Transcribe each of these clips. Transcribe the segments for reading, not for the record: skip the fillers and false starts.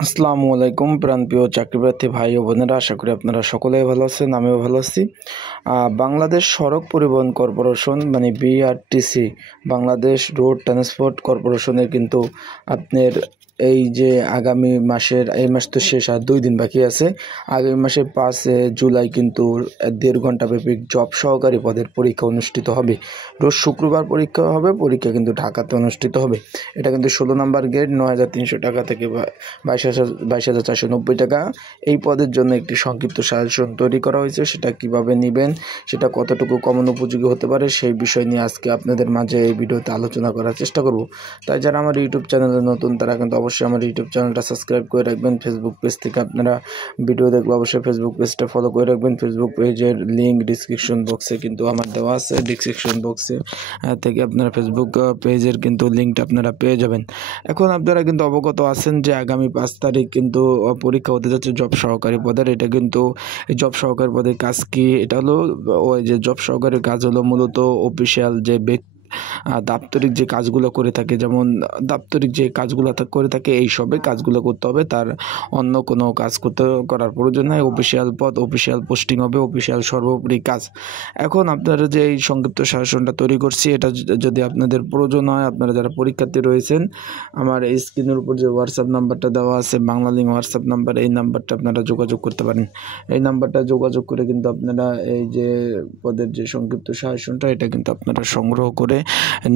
আসসালামু আলাইকুম প্রাণপ্রিয় চাকরিপ্রার্থী ভাই ও বোনেরা, আশা করি আপনারা সকলেই ভালো আছেন, আমিও ভালো আছি। বাংলাদেশ সড়ক পরিবহন কর্পোরেশন মানে বিআরটিসি, বাংলাদেশ রোড ট্রান্সপোর্ট কর্পোরেশনের কিন্তু আপনার এই যে আগামী মাসের, এই মাস তো শেষ, আর 2 দিন বাকি আছে। আগামী মাসের 5 জুলাই কিন্তু 1.5 ঘন্টা ব্যাপী জব সহকারী পদের পরীক্ষা অনুষ্ঠিত হবে। রোজ শুক্রবার পরীক্ষা হবে। পরীক্ষা কিন্তু ঢাকাতে অনুষ্ঠিত হবে। এটা কিন্তু 16 নম্বর গ্রেড, 9,300 টাকা থেকে 22,490 টাকা। এই পদের জন্য একটি সংক্ষিপ্ত সাজেশন তৈরি করা হয়েছে। সেটা কিভাবে নেবেন, সেটা কতটুকু কমন উপযোগী হতে পারে, সেই বিষয় নিয়ে আজকে আপনাদের মাঝে এই ভিডিওতে আলোচনা করার চেষ্টা করব। তাই যারা আমার ইউটিউব চ্যানেলে নতুন, তারা কিন্তু অবশ্যই আমার ইউটিউব চ্যানেলটা সাবস্ক্রাইব করে রাখবেন। ফেসবুক পেজ থেকে আপনারা ভিডিও দেখলে অবশ্যই ফেসবুক পেজটা ফলো করে রাখবেন। ফেসবুক পেজের লিঙ্ক ডিসক্রিপশন বক্সে কিন্তু আমার দেওয়া আছে। ডিসক্রিপশন বক্সে থেকে আপনারা ফেসবুক পেজের কিন্তু লিঙ্কটা আপনারা পেয়ে যাবেন। এখন আপনারা কিন্তু অবগত আছেন যে আগামী 5 তারিখ কিন্তু পরীক্ষা হতে যাচ্ছে জব সহকারী পদের। এটা কিন্তু এই জব সহকারী পদের কাজ কি? এটা হলো ওই যে জব সহকারীর কাজ হলো মূলত অফিসিয়াল যে দাপ্তরিক যে কাজগুলো করে থাকে, যেমন দাপ্তরিক যে কাজগুলো করে থাকে এই সবে কাজগুলো করতে হবে, তার অন্য কোনো কাজ করার প্রয়োজন নাই। অফিসিয়াল পদ, অফিসিয়াল পোস্টিং হবে, অফিসিয়াল সর্বোপরি কাজ। এখন আপনারা যে এই সংক্ষিপ্ত সাজেশনটা তৈরি করছি, এটা যদি আপনাদের প্রয়োজন হয়, আপনারা যারা পরীক্ষার্থী রয়েছেন, আমার এই স্ক্রিনের উপর যে হোয়াটসঅ্যাপ নাম্বারটা দেওয়া আছে, বাংলা লিঙ্ক হোয়াটসঅ্যাপ নাম্বার, এই নাম্বারটা আপনারা যোগাযোগ করতে পারেন। এই নাম্বারটা যোগাযোগ করে কিন্তু আপনারা এই যে পদের যে সংক্ষিপ্ত সাজেশনটা, এটা কিন্তু আপনারা সংগ্রহ করে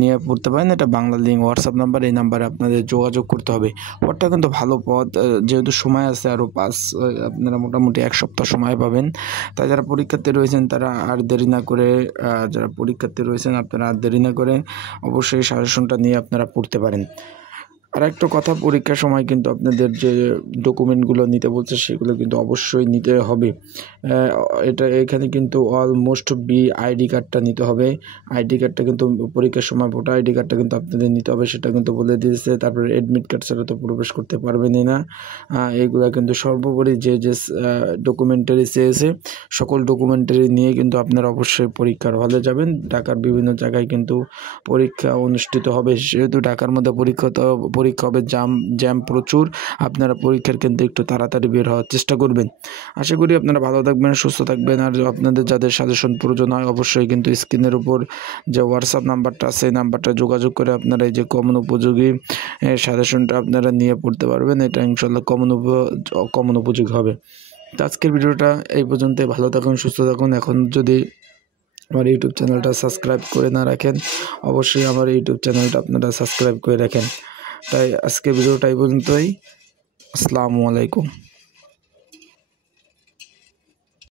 নিয়ে পড়তে পারেন। এটা বাংলা লিঙ্ক হোয়াটসঅ্যাপ নাম্বার, এই নাম্বারে আপনাদের যোগাযোগ করতে হবে। পদটা কিন্তু ভালো পদ, যেহেতু সময় আছে আরও আপনারা মোটামুটি 1 সপ্তাহ সময় পাবেন। তাই যারা পরীক্ষার্থী রয়েছেন তারা আর দেরি না করে, আপনারা আর দেরি না করে অবশ্যই সাজেশনটা নিয়ে আপনারা পড়তে পারেন। আর একটা কথা, পরীক্ষার সময় কিন্তু আপনাদের যে ডকুমেন্টগুলো নিতে বলছে সেগুলো কিন্তু অবশ্যই নিতে হবে। এখানে কিন্তু অলমোস্ট আইডি কার্ডটা নিতে হবে। আইডি কার্ডটা কিন্তু পরীক্ষার সময়, ভোটার আইডি কার্ডটা কিন্তু আপনাদের নিতে হবে, সেটা কিন্তু বলে দিয়েছে। তারপরে অ্যাডমিট কার্ড ছাড়া তো প্রবেশ করতে পারবেনই না। এইগুলো কিন্তু সর্বোপরি যে ডকুমেন্টারি চেয়েছে, সকল ডকুমেন্টারি নিয়ে কিন্তু আপনারা অবশ্যই পরীক্ষার হলে যাবেন। ঢাকার বিভিন্ন জায়গায় কিন্তু পরীক্ষা অনুষ্ঠিত হবে, যেহেতু ঢাকার মধ্যে পরীক্ষা হবে, জ্যাম প্রচুর। আপনারা পরীক্ষার কেন্দ্রে একটু তাড়াতাড়ি বের হওয়ার চেষ্টা করবেন। আশা করি আপনারা ভালো থাকবেন, সুস্থ থাকবেন। আর আপনাদের যাদের সাজেশন প্রয়োজন হয়, অবশ্যই কিন্তু স্ক্রিনের উপর যে হোয়াটসঅ্যাপ নাম্বারটা আছে, এই নাম্বারটা যোগাযোগ করে আপনারা এই যে কমন উপযোগী সাজেশনটা আপনারা নিয়ে পড়তে পারবেন। এটা ইনশাল্লাহ কমন উপযোগী হবে। তো আজকের ভিডিওটা এই পর্যন্ত। ভালো থাকুন, সুস্থ থাকুন। এখন যদি আমার ইউটিউব চ্যানেলটা সাবস্ক্রাইব করে না রাখেন, অবশ্যই আমার ইউটিউব চ্যানেলটা আপনারা সাবস্ক্রাইব করে রাখেন। তাই আজকে ভিডিওটা এই পর্যন্তই। আসসালামু আলাইকুম।